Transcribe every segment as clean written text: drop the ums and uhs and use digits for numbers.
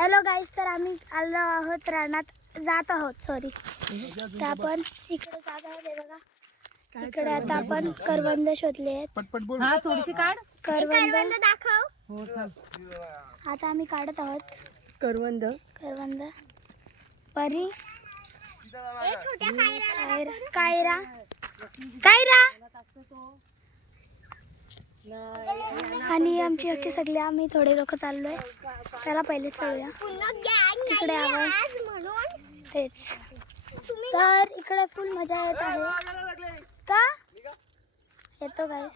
Hello गाईस, तर आम्ही आलो आहोत रानात, जात आहोत सॉरी. तर आपण इकडे जात आहोत. हे बघा, इकडे आता आपण करवंद शोधले आहेत. पटपट बोल. हा थोडीशी काढ. करवंद दाखव. हो थांब. आता आम्ही काढत आहोत करवंद. करवंद. परी कायरा कायरा आणि आमची अख्खी सगळी आम्ही थोडे लोक चाललोय. चला पहिले चलूया. इकडे आवाज तेच. तर इकडे फुल मजा येत आहे का? येतो गाइस,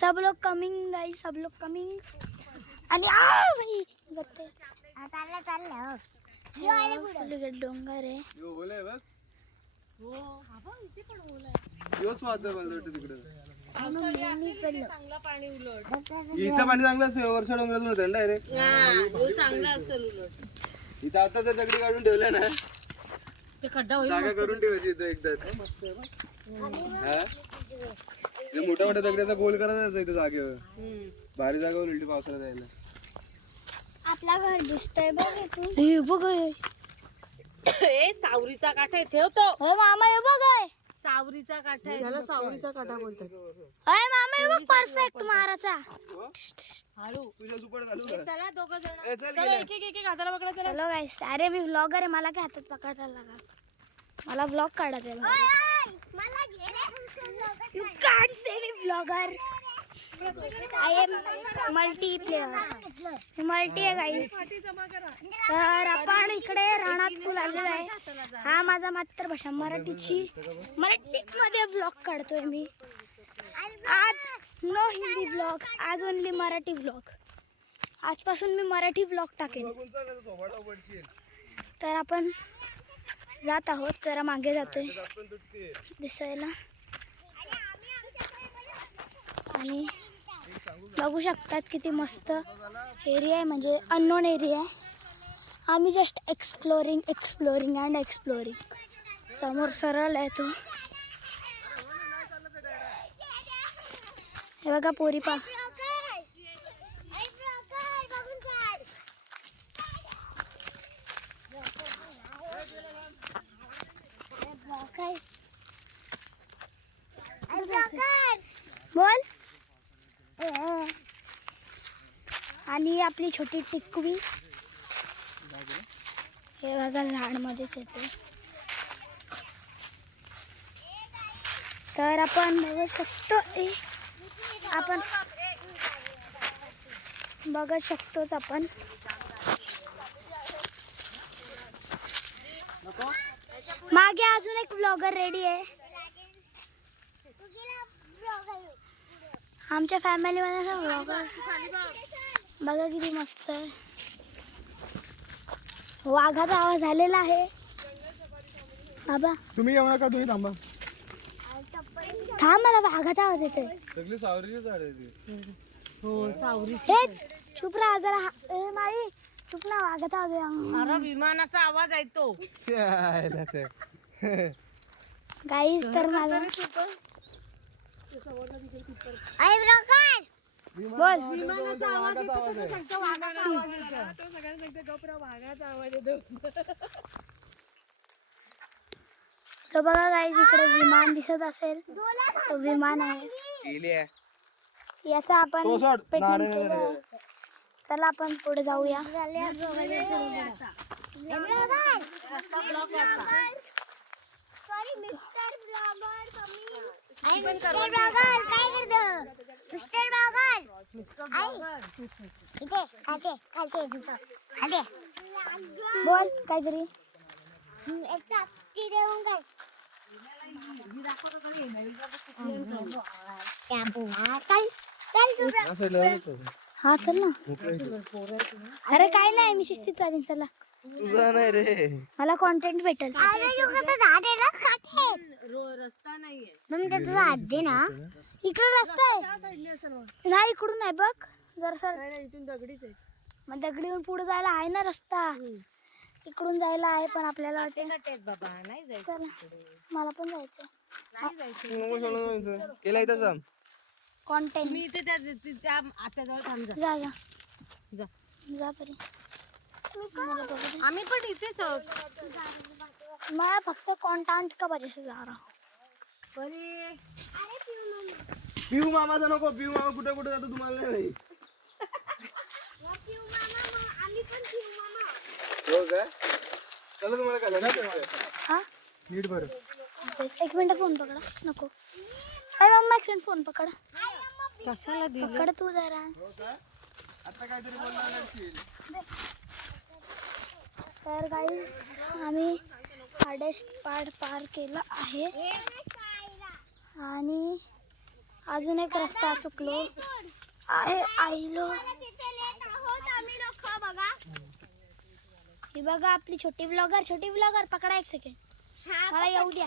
सब लोग कमिंग गाइस, सब लोग कमिंग. आणि भाई गट्टे डोंगर आहे. इथं पाणी चांगलं असतं, वरच्या डोंगरातून होतं डायरेक्ट. इथं आता जर दगडी काढून ठेवल्या ना, जागा करून ठेवायची इथं एकदा. मोठ्या मोठ्या दगड्याचा गोल करायचा इथं जागेवर. भारी जागेवर उलटी पावसाला जायला. आपला घर दिसतंय बघ इथून. बघ ए सावरीचा काठा आहे, ठेवतो. हो मामा, हे बघ सावरीचा काठा आहे, त्याला सावरीचा काठा बोलतात. अय मामा, हे बघ परफेक्ट माराचा. तुझ्या सुपड घालू का? चला दोघं जण. ए, चल चला गेले. एक हाताला पकडा. चला. हॅलो गाईस, अरे मी व्लॉगर आहे, मला काय हातात पकडायला लागा. मला व्लॉग काढायचा आहे. You can't say me vlogger. I am multi player. Multi आहे गाईस. तर आपण इकडे रानात फुल आलेलो आहे. हा माझा मातृभाषा मराठीमध्ये व्लॉग काढतोय मी. आज नो हिंदी व्लॉग, आज ओनली मराठी व्लॉग. आजपासून मी मराठी व्लॉग टाकेन. तर आपण जात आहोत, जरा मागे जातोय दिसायला. आणि बघू शकतात किती मस्त एरिया आहे, म्हणजे अननोन एरिया आहे. आम्ही जस्ट एक्सप्लोरिंग अँड एक्सप्लोरिंग. समोर सरळ आहे तो. हे बघा पोरी पा. बोल. आणि आपली छोटी टिकवी हे बघा झाडमध्येच येते. तर आपण बघू शकतो, आपण बघू शकतोच आपण. मागे अजून एक ब्लॉगर रेडी आहे. आमच्या फॅमिलीमध्ये ब्लॉगर बघा किती मस्त आहे. वाघाचा आवाज झालेला आहे. बाबा तुम्ही येऊ नका, तुम्ही थांबा. थांब, मला वाघाचा आवाज येतोय. सगळी सावरीची झाड आहे ती. हो सावरी. हे चुप राहा जरा. ए माई चुप ना, वाघाचा आवाज आहे. अरे विमानाचा आवाज ऐकतो. गाईस, तर माझा बोल. विमानाचा आवाज येतो, तसं सांगतो वाघाचा आवाज येतो. तो सगळ्यांना सांगतो गप्रा, वाघाचा आवाज येतो. तो बघा गाईस, इकडे विमान दिसत असेल, तो विमान आहे. याचा आपण पेटेंट केलं. चला आपण पुढे जाऊया. बोल काहीतरी. हा चल ना. अरे काय नाही, मी शिस्तीत चालेन. चला, तुझा नाही रे, मला कॉन्टेंट भेटेल. रस्ता नाहीये. इकडे रस्ता आहे नाही, इकडून आहे बघ जरा. इथून दगडीच आहे. मग दगडीहून पुढे जायला आहे ना रस्ता. इकडून जायला आहे, पण आपल्याला वाटतं बाबा नाही जायचं. चला, मला पण जायचं. केला इथं कॉन्टेंट. मी इथे त्या आत्याजवळ थांब. जा जा जा. जा परी. मला बघू दे. आम्ही पण इथेच आहोत. मैं फक्त कॉन्टेंट का वजह से जा रहा हूँ. पिऊ मामाचा नको. पिऊ मामा कुठे कुठे जातो तुम्हाला नाही माहित. हो काय चला तुम्हाला काय ना हाँ नीट बरं. एक मिनिट फोन पकड़ा. नको. अरे मम्मा एक फोन पकड़. कशाला दिलं? पकड़ तू जरा. आता काहीतरी बोलणार नसशील. तर गाईस आम्ही पार केला आहे आणि अजून एक रस्ता चुकलो आहे. आईलो ही बघा आपली छोटी ब्लॉगर पकडा. एक सेकंड मला येऊ द्या.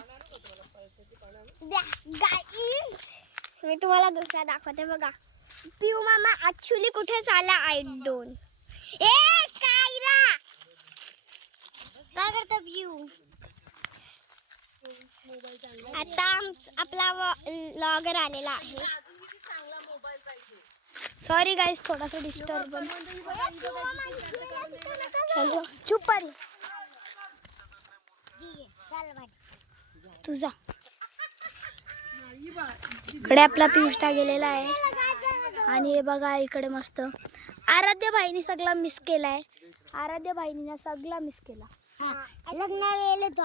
मी तुम्हाला दुसरा दाखवते बघा. पिऊ मामा ऍक्च्युली कुठे चालला आय डोंट. ए कायरा काय करता पिऊ. आता आपला व्लॉगर आलेला आहे. सॉरी गाइस थोडासा डिस्टर्बन्स. चलो चुप रे. तुझा इकडे आपला पियुषता गेलेला आहे आणि हे बघा इकडे मस्त आराध्य भाईनी सगळा मिस केलाय. आराध्य केला. लग्नाला तो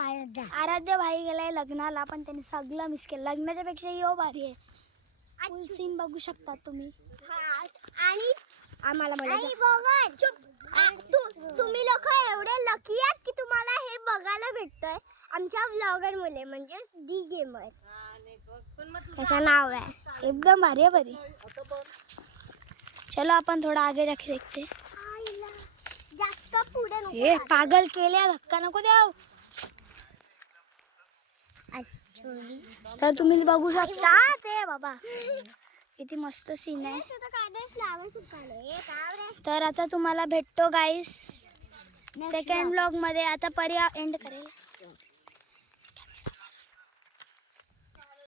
आराध्य भाई गेलाय लग्नाला पण त्याने सगळं मिस केलं. लग्नाच्या पेक्षा यो भारी आहे. फुल सीन बघू शकता तुम्ही. आणि आम्हाला तुम्ही लोक एवढे लकी आहात की तुम्हाला हे बघायला भेटतंय आमच्या व्लॉगर मुले म्हणजे डी गेमर. त्याचं नाव आहे एकदम भारी आहे बरी. चलो आपण थोडा आगे जाके देखते. ये पागल केल्या धक्का नको द्याव. तर तुम्ही बघू शकता ते बाबा किती मस्त सीन आहे. तर आता तुम्हाला भेटतो गाईस सेकंड ब्लॉग मध्ये. आता पर्या एंड करेल.